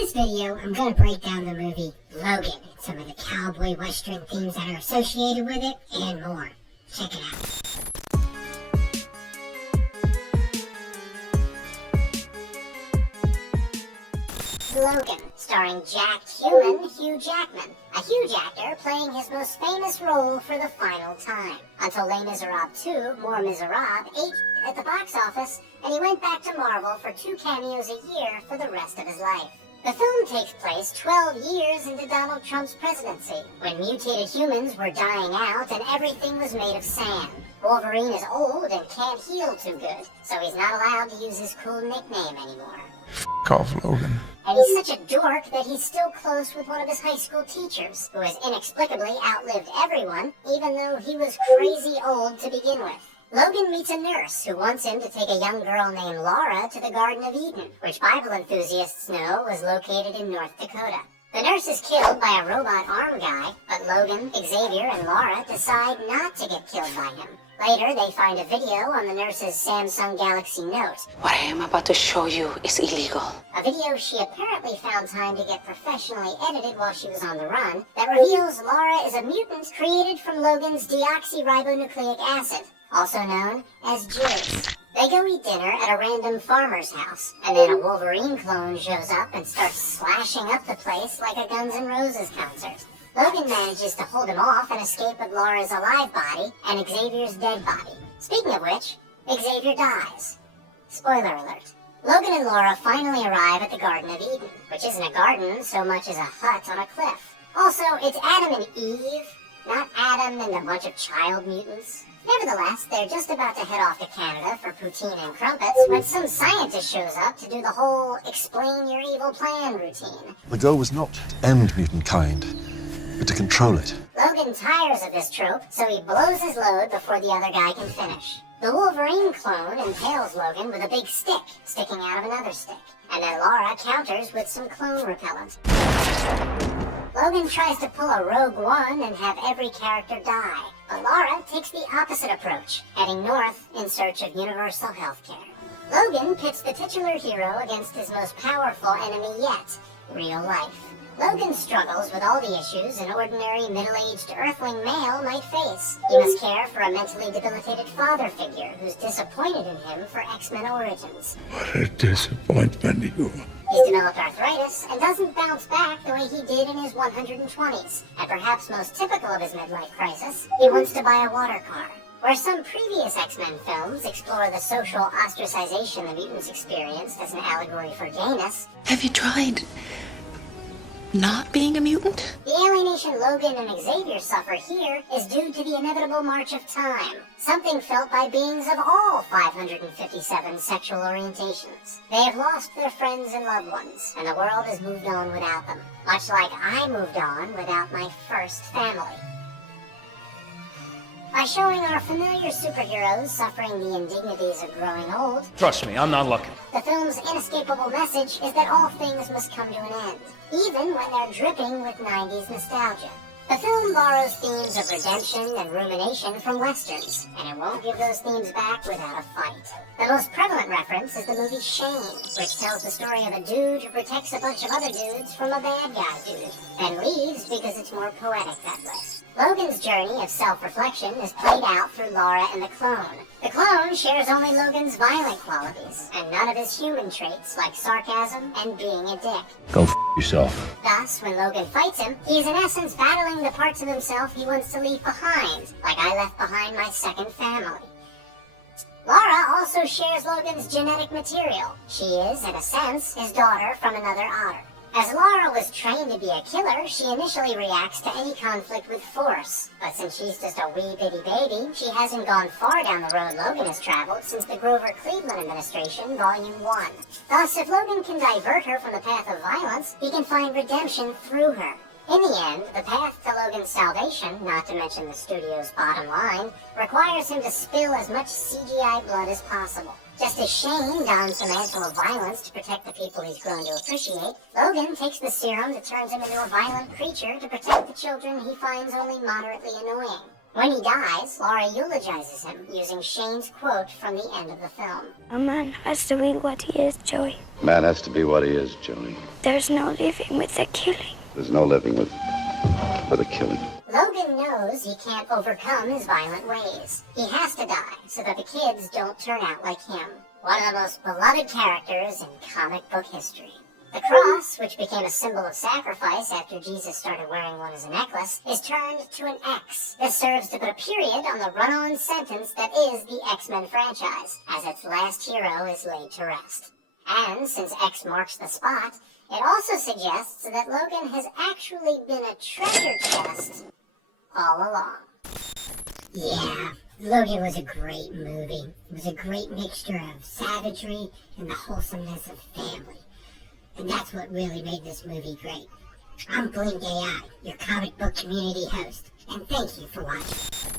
this video, I'm going to break down the movie Logan, some of the cowboy western themes that are associated with it, and more. Check it out. Logan, starring Hugh Jackman, a huge actor playing his most famous role for the final time, until Les Miserables 2, More Miserables, ate at the box office, and he went back to Marvel for 2 cameos a year for the rest of his life. The film takes place 12 years into Donald Trump's presidency, when mutated humans were dying out and everything was made of sand. Wolverine is old and can't heal too good, so he's not allowed to use his cool nickname anymore. F*** off, Logan. And he's such a dork that he's still close with one of his high school teachers, who has inexplicably outlived everyone, even though he was crazy old to begin with. Logan meets a nurse who wants him to take a young girl named Laura to the Garden of Eden, which Bible enthusiasts know was located in North Dakota. The nurse is killed by a robot arm guy, but Logan, Xavier, and Laura decide not to get killed by him. Later, they find a video on the nurse's Samsung Galaxy Note. What I am about to show you is illegal. A video she apparently found time to get professionally edited while she was on the run that reveals Laura is a mutant created from Logan's deoxyribonucleic acid, also known as jizz. They go eat dinner at a random farmer's house, and then a Wolverine clone shows up and starts slashing up the place like a Guns N' Roses concert. Logan manages to hold him off and escape with Laura's alive body and Xavier's dead body. Speaking of which, Xavier dies. Spoiler alert. Logan and Laura finally arrive at the Garden of Eden, which isn't a garden so much as a hut on a cliff. Also, it's Adam and Eve, not Adam and a bunch of child mutants. Nevertheless, they're just about to head off to Canada for poutine and crumpets when some scientist shows up to do the whole explain your evil plan routine. The goal was not to end mutant kind, but to control it. Logan tires of this trope, so he blows his load before the other guy can finish. The Wolverine clone impales Logan with a big stick sticking out of another stick, and then Laura counters with some clone repellent. Logan tries to pull a Rogue One and have every character die, but Laura takes the opposite approach, heading north in search of universal healthcare. Logan pits the titular hero against his most powerful enemy yet, real life. Logan struggles with all the issues an ordinary middle-aged Earthling male might face. He must care for a mentally debilitated father figure who's disappointed in him for X-Men Origins. What a disappointment you are. He's developed arthritis and doesn't bounce back the way he did in his 120s. And perhaps most typical of his midlife crisis, he wants to buy a water car. Where some previous X-Men films explore the social ostracization the mutants experienced as an allegory for gayness, Have you tried not being a mutant? the alienation Logan and Xavier suffer here is due to the inevitable march of time, something felt by beings of all 557 sexual orientations. They have lost their friends and loved ones, and the world has moved on without them, much like I moved on without my first family. By showing our familiar superheroes suffering the indignities of growing old, Trust me, I'm not looking. the film's inescapable message is that all things must come to an end, even when they're dripping with 90s nostalgia. The film borrows themes of redemption and rumination from westerns, and it won't give those themes back without a fight. The most prevalent reference is the movie Shane, which tells the story of a dude who protects a bunch of other dudes from a bad guy dude, then leaves because it's more poetic that way. Logan's journey of self-reflection is played out through Laura and the clone. The clone shares only Logan's violent qualities, and none of his human traits like sarcasm and being a dick. Go f*** yourself. Thus, when Logan fights him, he is in essence battling the parts of himself he wants to leave behind, like I left behind my second family. Laura also shares Logan's genetic material. She is, in a sense, his daughter from another otter. As Laura was trained to be a killer, she initially reacts to any conflict with force. But since she's just a wee bitty baby, she hasn't gone far down the road Logan has traveled since the Grover Cleveland administration, Volume 1. Thus, if Logan can divert her from the path of violence, he can find redemption through her. In the end, the path to Logan's salvation, not to mention the studio's bottom line, requires him to spill as much CGI blood as possible. Just as Shane dons the mantle of violence to protect the people he's grown to appreciate, Logan takes the serum that turns him into a violent creature to protect the children he finds only moderately annoying. When he dies, Laura eulogizes him using Shane's quote from the end of the film. A man has to be what he is, Joey. Man has to be what he is, Joey. There's no living with the killing. There's no living with a killing. Logan knows he can't overcome his violent ways. He has to die so that the kids don't turn out like him. One of the most beloved characters in comic book history. The cross, which became a symbol of sacrifice after Jesus started wearing one as a necklace, is turned to an X. This serves to put a period on the run-on sentence that is the X-Men franchise, as its last hero is laid to rest. And since X marks the spot, it also suggests that Logan has actually been a treasure chest all along. Yeah, Logan was a great movie. It was a great mixture of savagery and the wholesomeness of family. And that's what really made this movie great. I'm JINK A.I, your comic book community host, and thank you for watching.